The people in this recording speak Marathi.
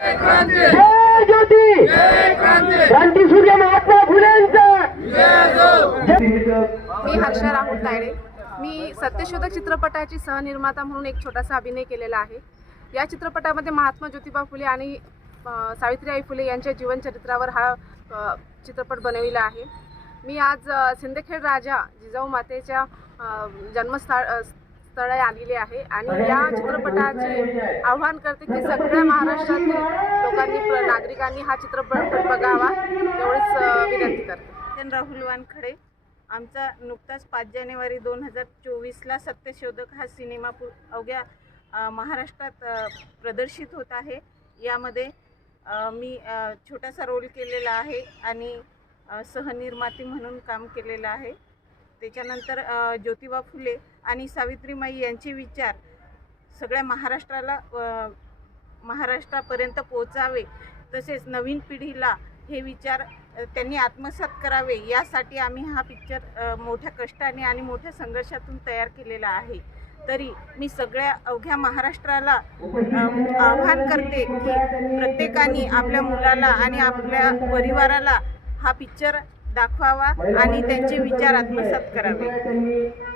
जय ज्योती! क्रांती! सूर्य महात्मा फुलेंचं! मी हर्षा राहुल तायडे. मी सत्यशोधक चित्रपटाची सहनिर्माता म्हणून एक छोटासा अभिनय केलेला आहे. या चित्रपटामध्ये महात्मा ज्योतिबा फुले आणि सावित्रीबाई फुले यांच्या जीवनचरित्रावर हा चित्रपट बनविला आहे. मी आज सिंदखेड राजा जिजाऊ मातेच्या जन्मस्थळ स्थळी आलेले आहे आणि या चित्रपटाचे आव्हान करते की सगळ्या महाराष्ट्रातील लोकांनी प्र- नागरिकांनी हा चित्रपट बघावा एवढीच विनंती करते. राहुल वानखडे आमचा नुकताच पाच जानेवारी दोन हजार चोवीसला सत्यशोधक हा सिनेमा पु अवघ्या महाराष्ट्रात प्रदर्शित होत आहे. यामध्ये मी छोटासा रोल केलेला आहे आणि सहनिर्माती म्हणून काम केलेलं आहे. त्याच्यानंतर ज्योतिबा फुले आणि सावित्रीमाई यांचे विचार सगळ्या महाराष्ट्राला महाराष्ट्रापर्यंत पोचावे तसेच नवीन पिढीला हे विचार त्यांनी आत्मसात करावे यासाठी आम्ही हा पिक्चर मोठ्या कष्टाने आणि मोठ्या संघर्षातून तयार केलेला आहे. तरी मी सगळ्या अवघ्या महाराष्ट्राला आव्हान करते की प्रत्येकाने आपल्या मुलाला आणि आपल्या परिवाराला हा पिक्चर दाखवावा आणि त्यांचे विचार आत्मसात करावे.